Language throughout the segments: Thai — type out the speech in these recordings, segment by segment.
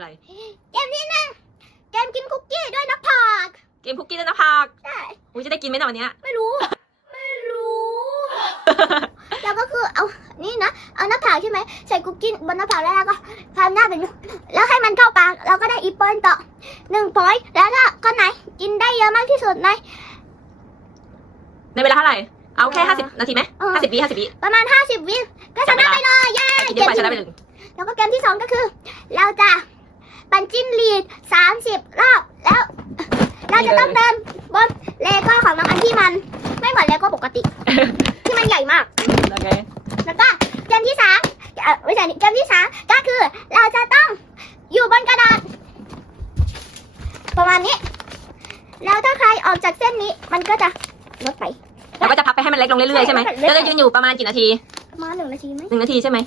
ไม่รู้เกมอะไร เกมที่หนึ่งเกมกินคุกกี้ด้วยน้ำผักเกมคุกกี้ด้วยนะพักใช่อุ้ยจะได้กินไหมเนะวันเนี้ย ไม่รู้ ไม่รู้ แล้วก็คือเอานี่นะเอาหน้าผากใช่ไหมใส่คุกกี้บนหน้าผากแล้วเราก็ทำหน้าเป็นแล้วให้มันเข้าปากเราก็ได้อีกเปิลต่อหนึ่งพอยต์แล้วถ้าคนไหนกินได้เยอะมากที่สุดในในเวลาเท่าไหร่ เอาแค่เวลาห้าสิบนาทีไหมเออห้าสิบวิห้าสิบวิประมาณ50วิก็ชนะไปเลยเย้กินเยอะกว่าชนะไปหนึ่งแล้วก็เกมที่สองก็คือ เราจะ ปั่นจิ้นลีด30รอบแล้ว เราจะต้องเดินบนเลโก้ของน้องอันที่มัน ไม่เหมือนเลโก้ปกติ ที่มันใหญ่มาก โอเค แล้วก็เกมที่สามเอ่อไม่ใช่เกมที่สามก็คือเราจะต้องอยู่บนกระดาษประมาณนี้ แล้วถ้าใครออกจากเส้นนี้มันก็จะลดไป เราก็จะพับไปให้มันเล็กลงเรื่อยๆใช่ไหมใช่ เราจะยืนอยู่ประมาณกี่นาที ประมาณหนึ่งนาทีไหมหนึ่งนาทีใช่ไหม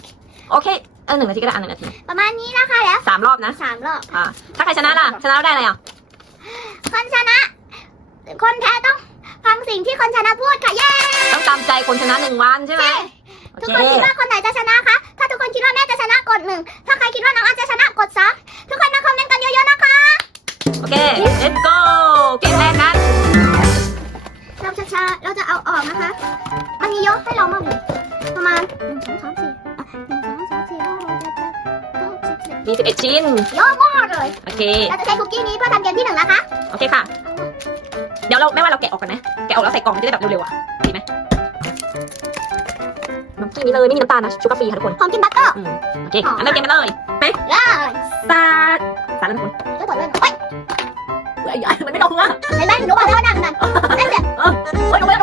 โอเค เออหนึ่งนาทีก็ได้อะหนึ่งนาทีประมาณนี้นะคะแล้วสามรอบนะสามรอบอ่าถ้าใครชนะล่ะชนะแล้วได้อะไรอะคนชนะ คนแพ้ต้องฟังสิ่งที่คนชนะพูดค่ะเย้ต้องตามใจคนชนะหนึ่งวันใช่ไหมโอทุกเคคนคิดว่าคนไหนจะชนะคะถ้าทุกคนคิดว่าแม่จะชนะกดหนึ่งถ้าใครคิดว่าน้องอันจะชนะกดสองทุกคนมาคอมเมนต์กันเยอะๆนะคะโอเค let's go เกมแรกกันเราช้าๆเราจะเอาออกนะคะ มันมีเยอะให้เรามากเลยประมาณหนึ่งสองสามสี่อะหนึ่งสองสา มสี่ห้าหกเจ็ดแปดเก้าสิบสิบมีสิบเอ็ดชิ้น เยอะมากเลยโอเค เราจะใช้คุกกี้นี้เพื่อทำเกมที่หนึ่งนะคะโอเคค่ะ เดี๋ยวเราไม่ว่าเราแกะออกกันนะ แกะออกแล้วใส่กล่องมันจะได้แบบเร็วๆอะดีไหมน้ำกี้นี้เลยไม่มีน้ำตาลนะชูการ์ฟรีค่ะทุกคนหอมกินบัตเตอร์อืมโอเคงั้นเริ่มเกมกันเลยไปเลยสาดสาดแล้วทุกคนก็ต่อเลยเฮ้ยเฮ้ยมันไม่ลงอะเห็นไหมหนูบอกแล้วว่านั่งนั่นนั่นแหละเฮ้ยลงไปแล้วล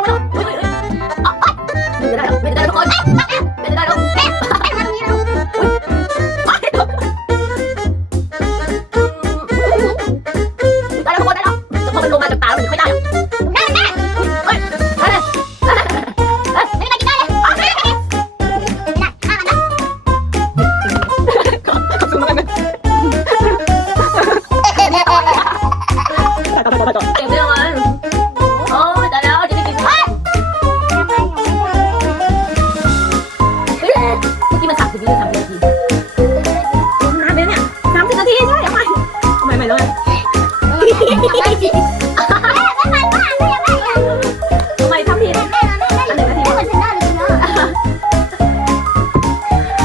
งไปแล้ว ทำไมทำผิดแม่แม่แม่อยู่แม่คนชนะเลยเนาะ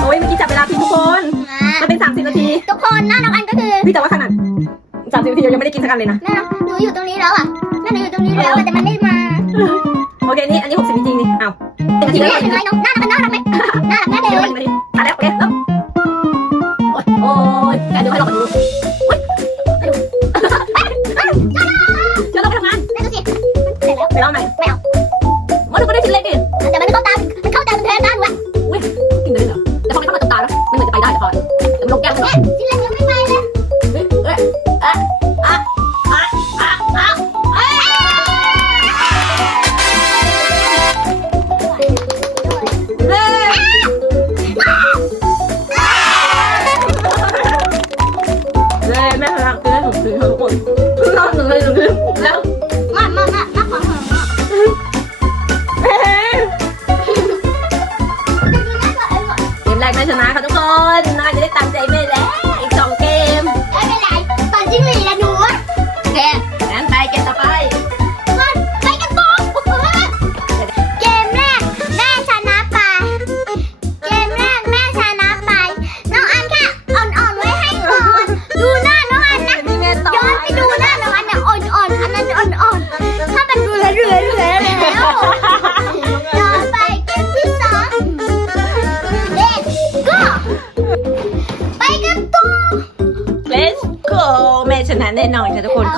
โอ้ยเมื่อกี้จับเวลาผิดทุกคนมันเป็นสามสิบนาทีทุกคนหน้าน้องอันก็คือพี่แต่ว่าขนาดสามสิบนาทีเรายังไม่ได้กินสักอันเลยนะแม่หนูอยู่ตรงนี้แล้วอะแม่หนูอยู่ตรงนี้แล้วอะแต่มันไม่มาโอเคนี่อันนี้หกสิบจริงๆนี่เอาวเป็นนาทีถึงแล้วไหมถึงไหมน้องหน้าน้องอันน่ารักไหมน่ารักแม่เลเดี๋ยวยนาทีอะแล้วโอเค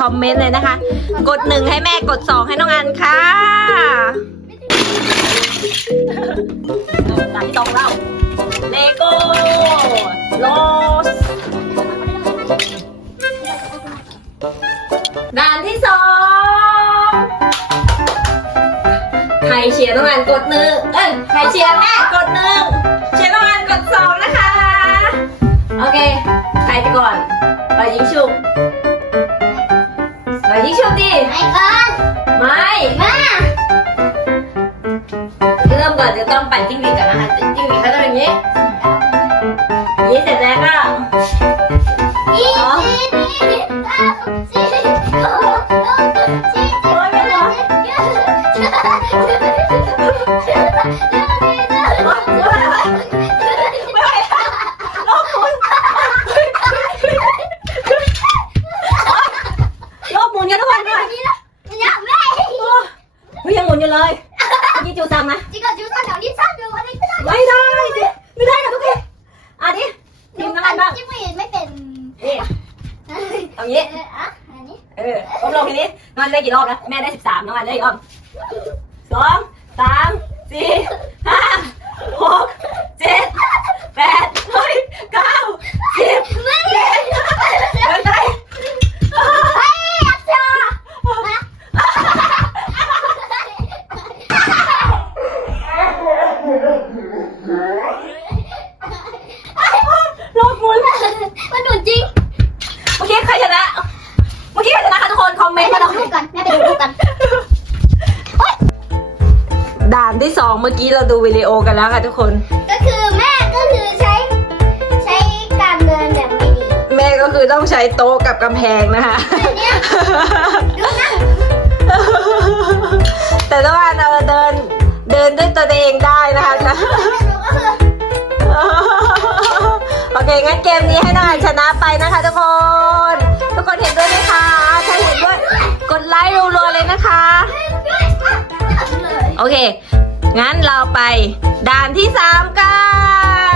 อมเมนต์เลยนะคะ กดหนึ่งให้แม่กดสองให้น้องอันค่ะตามที่ต้องเล่าเลโก้โลสด่านที่สองใครเชียร์น้องอันกดหนึ่งเอ้ยใครเชียร์แม่กดหนึ่งเชียร์น้องอันกดสองนะคะ โอเค ใครจะก่อน ไปยิงชุบ ยิงชุบดิไปก่อนไม่มาเริ่มก่อนจะต้องปั่นจิ้งหรีดก่อนนะคะจิ้งหรีดเขาจะเป็นอย่างนี้ มุนกันทุกวันด้วยนี่นะเนี่ยแม่เฮ้ยยังหมุนอยู่เลยเมื่อกี้จูซังนะจิกกับจิ๋วสั่นเดี๋ยวนี้สั่นอยู่อันนี้ก็ได้ไม่ได้ดิไม่ได้ค่ะทุกทีอะดิทีมน้ำมันบ้างจิ้มไม่เป็นนี่เออเอางี้อะอันนี้เออลบลงทีนี้น้องอันได้กี่รอบแล้วแม่ได้สิบสามน้องอันได้กี่รอบสองสามสี่ห้าหกเจ็ดแปด ที่สองเมื่อกี้เราดูวิดีโอกันแล้วค่ะทุกคน ก็คือแม่ก็คือใช้ใช้การเดินแบบไม่ดีแม่ก็คือต้องใช้โต๊ะกับกำแพงนะคะ เนี่ยดูนั่งแต่ถ้าว่าเราเดินเดินด้วยตัวเองได้นะคะนะก็คือโอเคงั้นเกมนี้ให้น้องอันชนะไปนะคะทุกคน ทุกคนเห็นด้วยไหมคะถ้าเห็นด้วยกดไลค์รัวๆเลยนะคะเลย โอเค งั้นเราไปด่านที่สามกั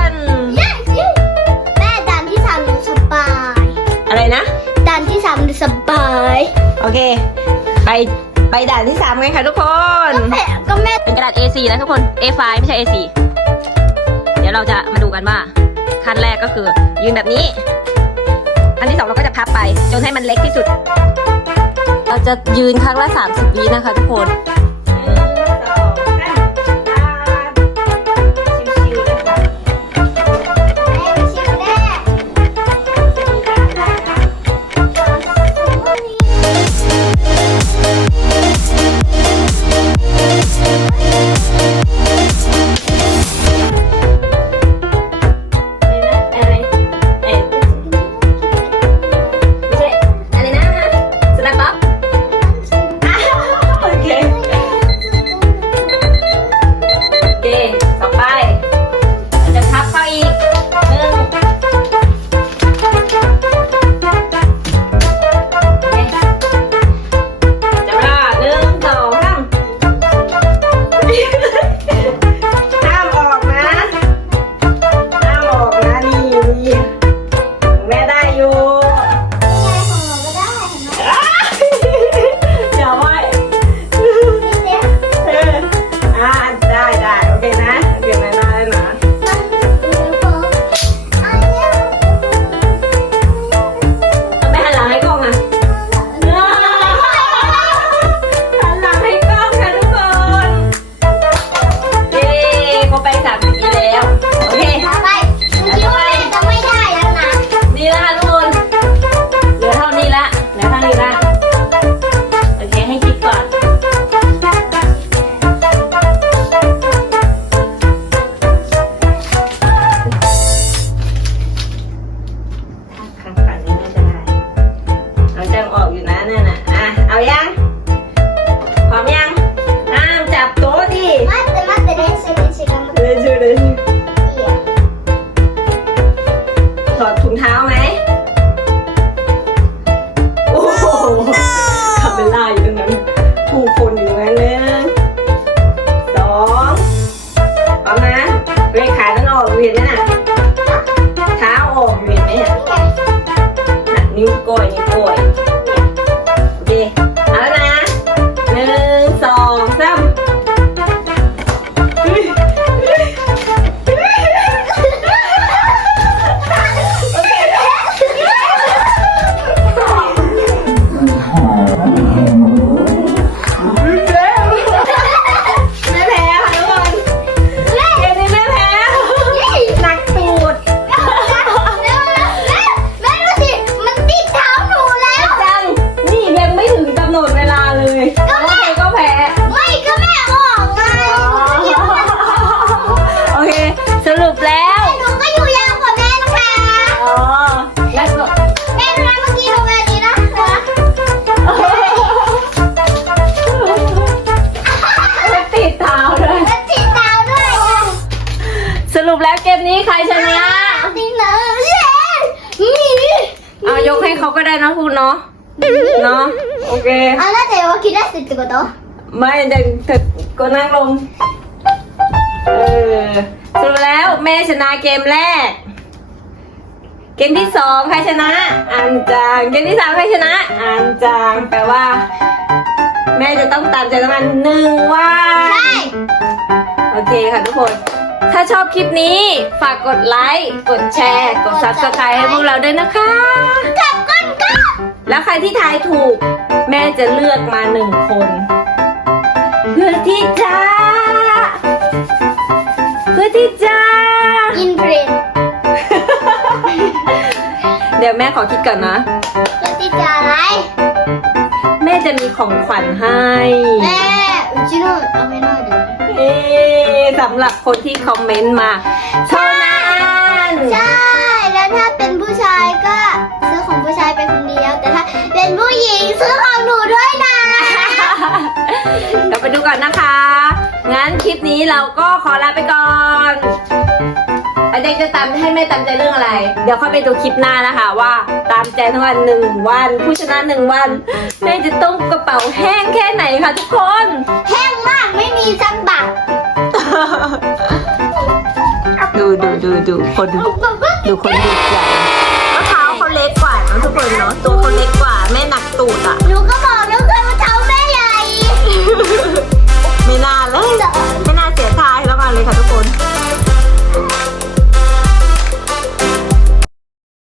นแม่ดันที่สามหนูสบาย อะไรนะดันที่สามหนูสบาย โอเค ไปไปด่านที่สามกันค่ะทุกคนแม่ก็แม่เป็นกระดาษ A4 นะทุกคน A5 ไม่ใช่ A4 เดี๋ยวเราจะมาดูกันว่าขั้นแรกก็คือยืนแบบนี้ขั้นที่สองเราก็จะพับไป จนให้มันเล็กที่สุด เราจะยืนครั้งละ30วินะคะทุกคน new coin, new coin. ได้นะพูดเนาะ เนาะ โอเค あなたは切らしてってこと ไม่เดี๋ยวเธอก็นั่งลง เออสรุปแล้วแม่ชนะเกมแรก เกมที่สองใครชนะ อันจาง เกมที่สามใครชนะ อันจาง แปลว่า แม่จะต้องตามใจต้องการหนึ่งวัน ใช่ โอเคค่ะทุกคน ถ้าชอบคลิปนี้ ฝากกดไลค์ กดแชร์ กด subscribe ให้พวกเราด้วยนะคะ กลับก้นก็ แล้วใครที่ทายถูก แม่จะเลือกมาหนึ่งคนเพื่อที่จะเพื่อที่จะอินเทรนเดี๋ยวแม่ขอคิดก่อนนะเพื่อที่จะอะไร แม่จะมีของขวัญให้ แม่อุจิโนะเอาไม่น่าเดี๋ยวเอ๊สำหรับคนที่คอมเมนต์มา เท่านั้น อนนะคะ งั้นคลิปนี้เราก็ขอลาไปก่อนอาจารย์จะตามให้แม่ตามใจเรื่องอะไร เดี๋ยวค่อยไปดูคลิปหน้านะคะ ว่าตามใจทั้งวันหนึ่งวัน ผู้ชนะหนึ่งวันแม่จะต้องกระเป๋าแห้งแค่ไหนคะทุกคน แห้งมากไม่มีสักบาทดูดูดูดูคนดูคนดีกว่ามะพร้าวเขาเล็กกว่าเนอะทุกคนเนาะตัวเขาเล็กกว่าแม่หนักตูดอะหนูก็